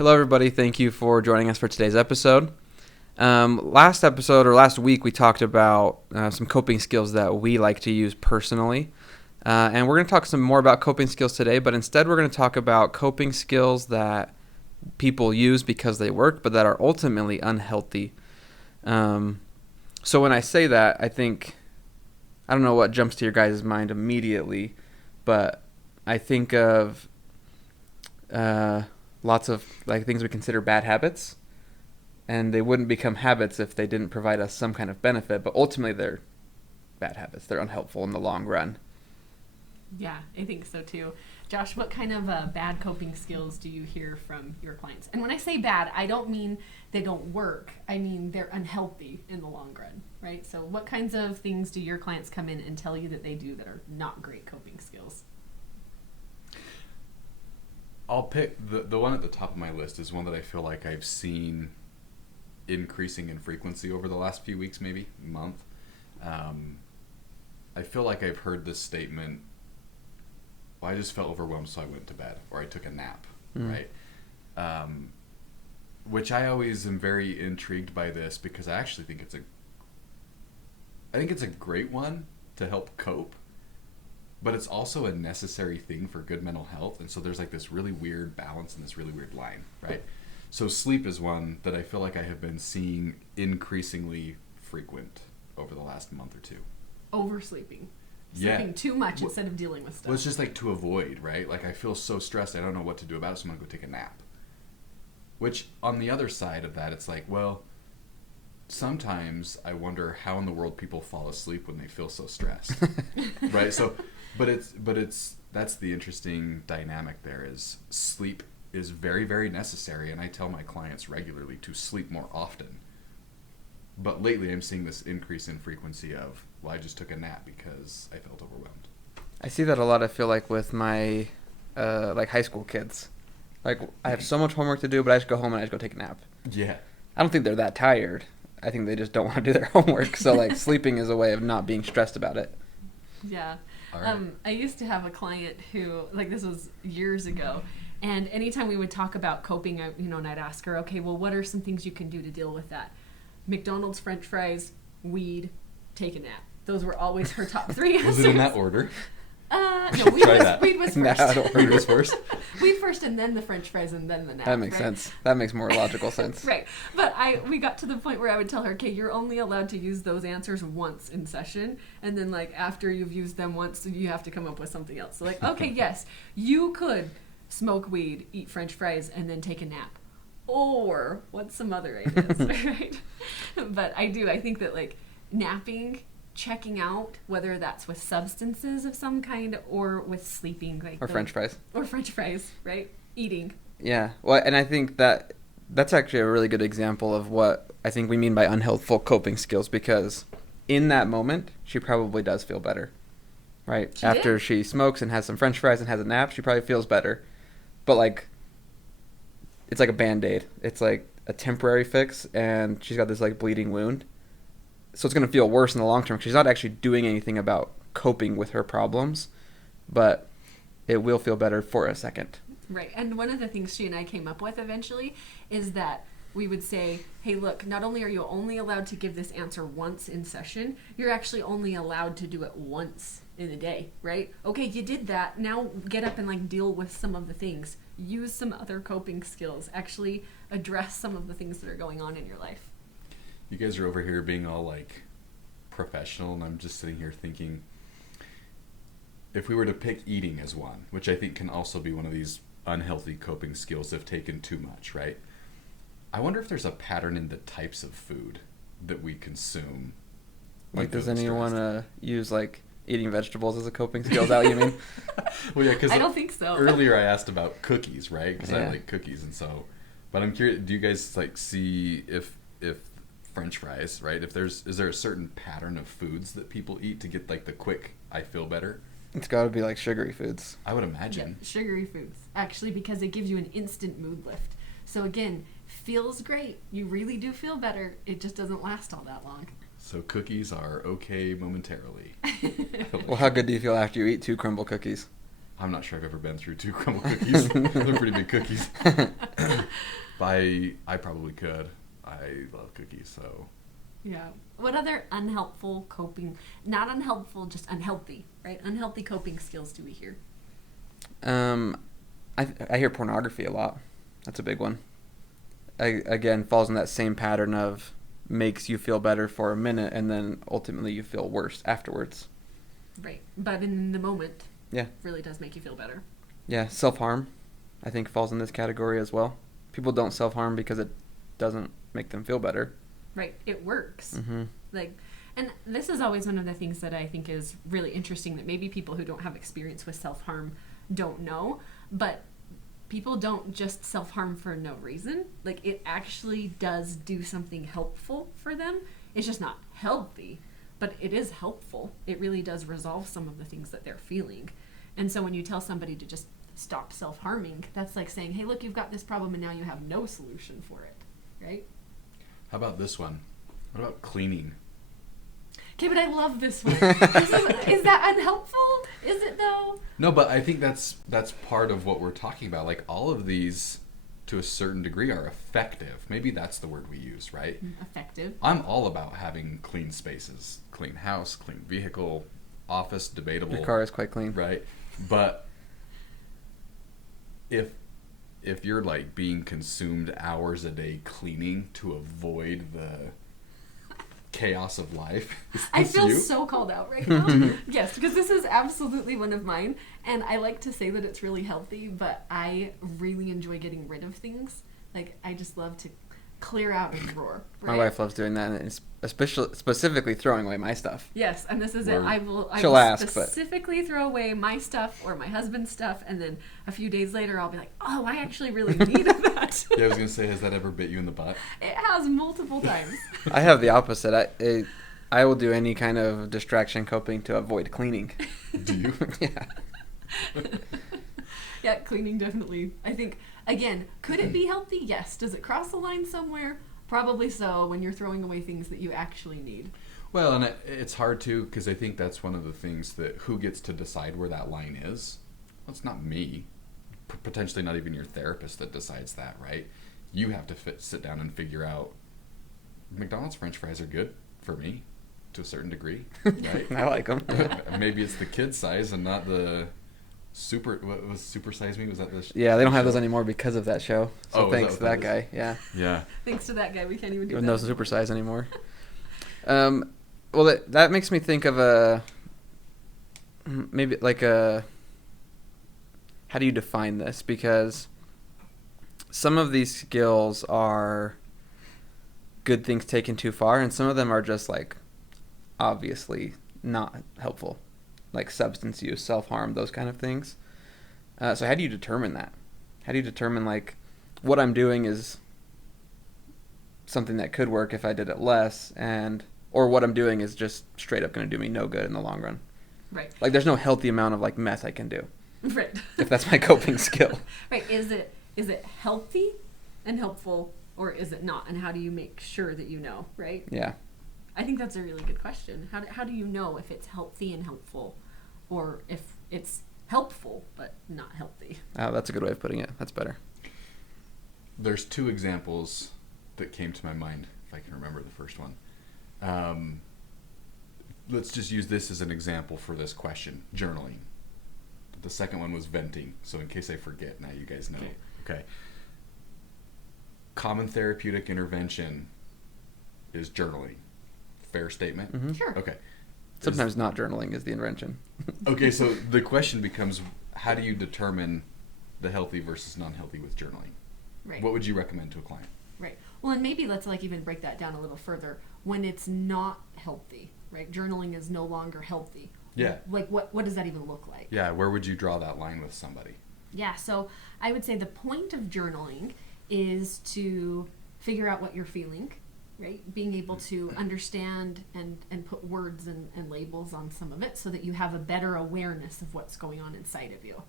Hello, everybody. Thank you for joining us for today's episode. Last week, we talked about some coping skills that we like to use personally. And we're going to talk some more about coping skills today, but instead we're going to talk about coping skills that people use because they work, but that are ultimately unhealthy. So when I say that, I don't know what jumps to your guys' mind immediately, but I think of lots of things we consider bad habits, and they wouldn't become habits if they didn't provide us some kind of benefit, but ultimately they're bad habits. They're unhelpful in the long run. Yeah, I think so too. Josh, what kind of bad coping skills do you hear from your clients? And when I say bad, I don't mean they don't work. I mean they're unhealthy in the long run, right? So what kinds of things do your clients come in and tell you that they do that are not great coping skills? I'll pick the one at the top of my list is one that I feel like I've seen increasing in frequency over the last few weeks, maybe month. I feel like I've heard this statement, well, I just felt overwhelmed, so I went to bed, or I took a nap, right? Which I always am very intrigued by this, because I actually think it's a great one to help cope, but it's also a necessary thing for good mental health. And so there's like this really weird balance and this really weird line, right? So sleep is one that I feel like I have been seeing increasingly frequent over the last month or two. Oversleeping. Sleeping too much instead of dealing with stuff. Well, it's just like to avoid, right? Like I feel so stressed, I don't know what to do about it, so I'm going to go take a nap. Which, on the other side of that, it's like, well, sometimes I wonder how in the world people fall asleep when they feel so stressed, right? So, but that's the interesting dynamic there is sleep is very, very necessary, and I tell my clients regularly to sleep more often. But lately I'm seeing this increase in frequency of, well, I just took a nap because I felt overwhelmed. I see that a lot, I feel like, with my high school kids. Like, I have so much homework to do, but I just go home and I just go take a nap. Yeah. I don't think they're that tired. I think they just don't want to do their homework. So, sleeping is a way of not being stressed about it. Yeah. All right. I used to have a client who, this was years ago, and anytime we would talk about coping, and I'd ask her, okay, well, what are some things you can do to deal with that? McDonald's French fries, weed, take a nap. Those were always her top three answers. Was it in that order? No, weed was first. Weed was first? Weed first, and then the French fries, and then the nap. That makes sense. That makes more logical sense. Right. But we got to the point where I would tell her, okay, you're only allowed to use those answers once in session, and then after you've used them once, you have to come up with something else. So okay, yes, you could smoke weed, eat French fries, and then take a nap. Or what's some other ideas, right? But I think that napping, checking out, whether that's with substances of some kind or with sleeping, French fries. Or French fries, right? Eating. Yeah. Well, and I think that's actually a really good example of what I think we mean by unhelpful coping skills, because in that moment, she probably does feel better, right? After she smokes and has some French fries and has a nap, she probably feels better. But it's like a Band-Aid. It's like a temporary fix, and she's got this bleeding wound. So it's going to feel worse in the long term because she's not actually doing anything about coping with her problems, but it will feel better for a second. Right. And one of the things she and I came up with eventually is that we would say, hey, look, not only are you only allowed to give this answer once in session, you're actually only allowed to do it once in a day, right? Okay, you did that. Now get up and deal with some of the things. Use some other coping skills. Actually address some of the things that are going on in your life. You guys are over here being all professional, and I'm just sitting here thinking, if we were to pick eating as one, which I think can also be one of these unhealthy coping skills if taken too much, right? I wonder if there's a pattern in the types of food that we consume. Does anyone use eating vegetables as a coping skill? Is that what you mean? Well, yeah, because I don't think so. Earlier I asked about cookies, right? Because Yeah. I like cookies, and so. But I'm curious. Do you guys see if French fries, right? Is there a certain pattern of foods that people eat to get the quick I feel better? It's got to be sugary foods. I would imagine. Yeah, sugary foods, actually, because it gives you an instant mood lift. So again, feels great. You really do feel better. It just doesn't last all that long. So cookies are okay momentarily. Well, how good do you feel after you eat 2 crumble cookies? I'm not sure I've ever been through 2 crumble cookies. They're pretty big cookies. But I probably could. I love cookies, so. Yeah. What other unhelpful coping, not unhelpful, just unhealthy, right? Unhealthy coping skills do we hear? I hear pornography a lot. That's a big one. Again, falls in that same pattern of makes you feel better for a minute and then ultimately you feel worse afterwards. Right. But in the moment, Yeah. really does make you feel better. Yeah, self-harm, I think, falls in this category as well. People don't self-harm because it doesn't make them feel better. Right. It works. Mm-hmm. Like, and this is always one of the things that I think is really interesting that maybe people who don't have experience with self-harm don't know, but people don't just self-harm for no reason. Like, it actually does do something helpful for them. It's just not healthy, but it is helpful. It really does resolve some of the things that they're feeling. And so when you tell somebody to just stop self-harming, that's like saying, hey, look, you've got this problem and now you have no solution for it, right? How about this one? What about cleaning? Okay, but I love this one. Is that unhelpful? Is it though? No, but I think that's part of what we're talking about. Like, all of these, to a certain degree, are effective. Maybe that's the word we use, right? Effective. I'm all about having clean spaces, clean house, clean vehicle, office, debatable. Your car is quite clean. Right. But if you're like being consumed hours a day cleaning to avoid the chaos of life, I feel you? so called out right now. Yes, because this is absolutely one of mine. And I like to say that it's really healthy, but I really enjoy getting rid of things. Like, I just love to clear out a drawer. Right? My wife loves doing that, and it's especially specifically throwing away my stuff. Yes, and this is Word. it. I will Ask, but- specifically throw away my stuff or my husband's stuff, and then a few days later I'll be like, oh, I actually really needed that. Yeah, I was gonna say, has that ever bit you in the butt? It has multiple times. I have the opposite. I will do any kind of distraction coping to avoid cleaning. Do you? Yeah. Yeah, cleaning definitely. I think, again, could it be healthy? Yes. Does it cross the line somewhere? Probably so, when you're throwing away things that you actually need. Well, and it's hard too, because I think that's one of the things that who gets to decide where that line is? Well, it's not me. Potentially not even your therapist that decides that, right? You have to sit down and figure out, McDonald's French fries are good for me to a certain degree, right? I like them. Maybe it's the kid size and not the what was Super Size Me? Was that the Yeah, they don't have those anymore because of that show. So Oh, is thanks that to what that that guy. Yeah. Yeah. Thanks to that guy, we can't even do Even that. those super size anymore. Well, that makes me think of maybe like how do you define this? Because some of these skills are good things taken too far, and some of them are just like obviously not helpful, like substance use, self-harm, those kind of things. So how do you determine that? How do you determine like what I'm doing is something that could work if I did it less, or what I'm doing is just straight up going to do me no good in the long run? Right. Like there's no healthy amount of like meth I can do Right. if that's my coping skill. Right. Is it healthy and helpful, or is it not? And how do you make sure that you know, right? Yeah. I think that's a really good question. How do you know if it's healthy and helpful, or if it's helpful but not healthy? Oh, that's a good way of putting it. That's better. There's 2 examples that came to my mind, if I can remember the first one. Let's just use this as an example for this question, journaling. The second one was venting, so in case I forget, now you guys know. Okay. Common therapeutic intervention is journaling. Fair statement? Mm-hmm. Sure. Okay. Sometimes not journaling is the invention. Okay, so the question becomes, how do you determine the healthy versus non-healthy with journaling? Right. What would you recommend to a client? Right. Well, and maybe let's like even break that down a little further. When it's not healthy, right? Journaling is no longer healthy. Yeah. Like what does that even look like? Yeah, where would you draw that line with somebody? Yeah, so I would say the point of journaling is to figure out what you're feeling, right? Being able to understand and put words and labels on some of it so that you have a better awareness of what's going on inside of you.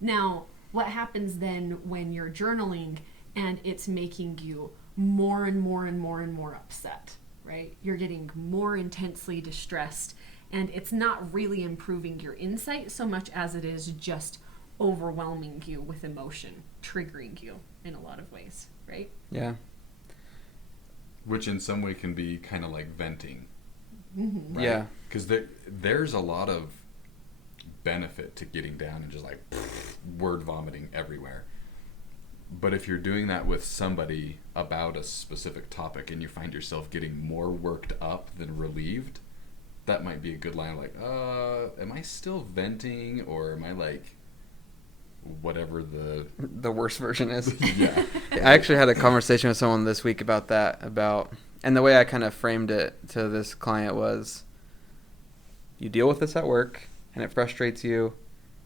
Now, what happens then when you're journaling and it's making you more and more and more and more upset, right? You're getting more intensely distressed And it's not really improving your insight so much as it is just overwhelming you with emotion, triggering you in a lot of ways, right? Yeah. Which in some way can be kind of like venting. Mm-hmm. Right? Yeah. Because there's a lot of benefit to getting down and just like word vomiting everywhere. But if you're doing that with somebody about a specific topic and you find yourself getting more worked up than relieved, that might be a good line, like, am I still venting, or am I like whatever the worst version is? Yeah. I actually had a conversation with someone this week about that, and the way I kind of framed it to this client was, you deal with this at work and it frustrates you,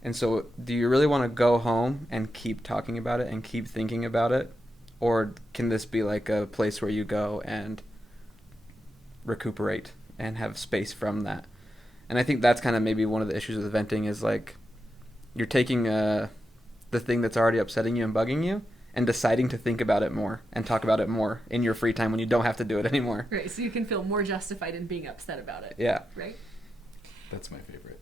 and so do you really want to go home and keep talking about it and keep thinking about it, or can this be like a place where you go and recuperate and have space from that? And I think that's kind of maybe one of the issues with venting is like you're taking the thing that's already upsetting you and bugging you and deciding to think about it more and talk about it more in your free time when you don't have to do it anymore. Right, so you can feel more justified in being upset about it. Yeah. Right? That's my favorite.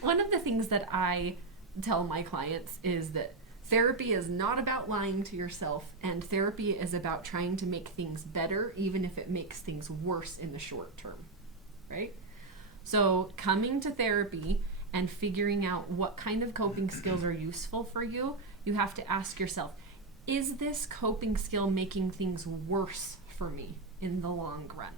One of the things that I tell my clients is that therapy is not about lying to yourself, and therapy is about trying to make things better, even if it makes things worse in the short term, right? So coming to therapy and figuring out what kind of coping skills are useful for you, you have to ask yourself, is this coping skill making things worse for me in the long run?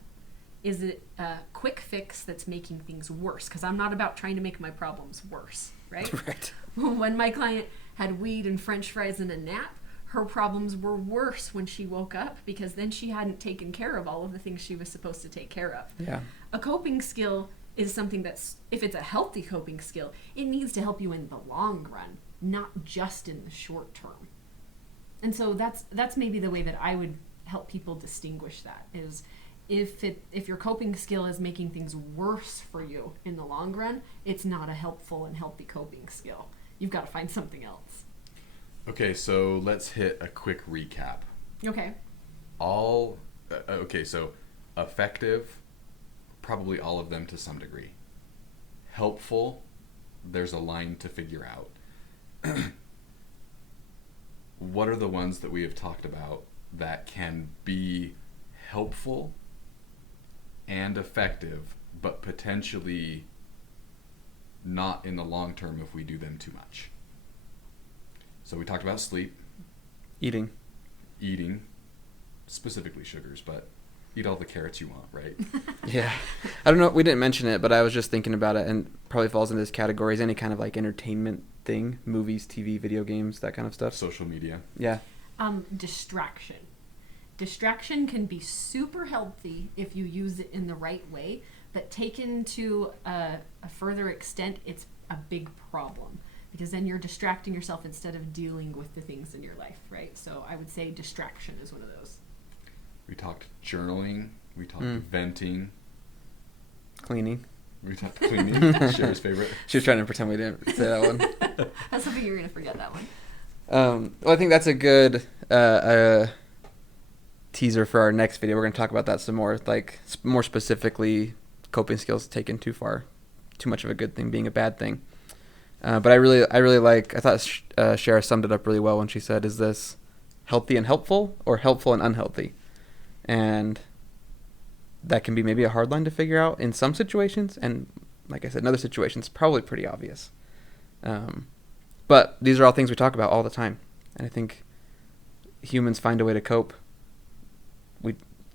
Is it a quick fix that's making things worse? Because I'm not about trying to make my problems worse, right? Right. When my client had weed and french fries and a nap, her problems were worse when she woke up because then she hadn't taken care of all of the things she was supposed to take care of. Yeah. A coping skill is something that's, if it's a healthy coping skill, it needs to help you in the long run, not just in the short term. And so that's maybe the way that I would help people distinguish that is, if your coping skill is making things worse for you in the long run, it's not a helpful and healthy coping skill. You've got to find something else. Okay, so let's hit a quick recap. Okay. So effective, probably all of them to some degree. Helpful, there's a line to figure out. What are the ones that we have talked about that can be helpful and effective, but potentially not in the long term if we do them too much? So we talked about sleep, Eating, specifically sugars, but eat all the carrots you want, right? Yeah. I don't know, we didn't mention it, but I was just thinking about it, and probably falls into this category, is any kind of like entertainment thing, movies, TV, video games, that kind of stuff. Social media. Yeah. Distraction. Distraction can be super healthy if you use it in the right way, but taken to a further extent, it's a big problem because then you're distracting yourself instead of dealing with the things in your life, right? So I would say distraction is one of those. We talked journaling. We talked venting. Cleaning. We talked cleaning. Sherry's favorite. She was trying to pretend we didn't say that one. I was hoping you were going to forget that one. Well, I think that's a good teaser for our next video. We're going to talk about that some more, like more specifically coping skills taken too far, too much of a good thing being a bad thing. But I thought Shara summed it up really well when she said, is this healthy and helpful or helpful and unhealthy? And that can be maybe a hard line to figure out in some situations. And like I said, in other situations, probably pretty obvious. But these are all things we talk about all the time. And I think humans find a way to cope.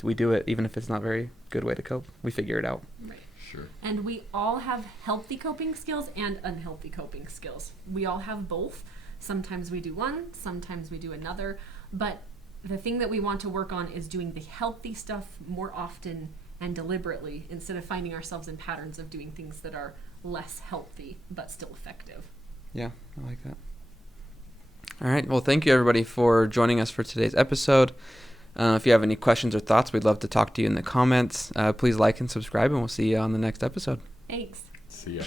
We do it, even if it's not a very good way to cope. We figure it out. Right. Sure. And we all have healthy coping skills and unhealthy coping skills. We all have both. Sometimes we do one, sometimes we do another. But the thing that we want to work on is doing the healthy stuff more often and deliberately instead of finding ourselves in patterns of doing things that are less healthy but still effective. Yeah, I like that. All right. Well, thank you, everybody, for joining us for today's episode. If you have any questions or thoughts, we'd love to talk to you in the comments. Please like and subscribe, and we'll see you on the next episode. Thanks. See ya.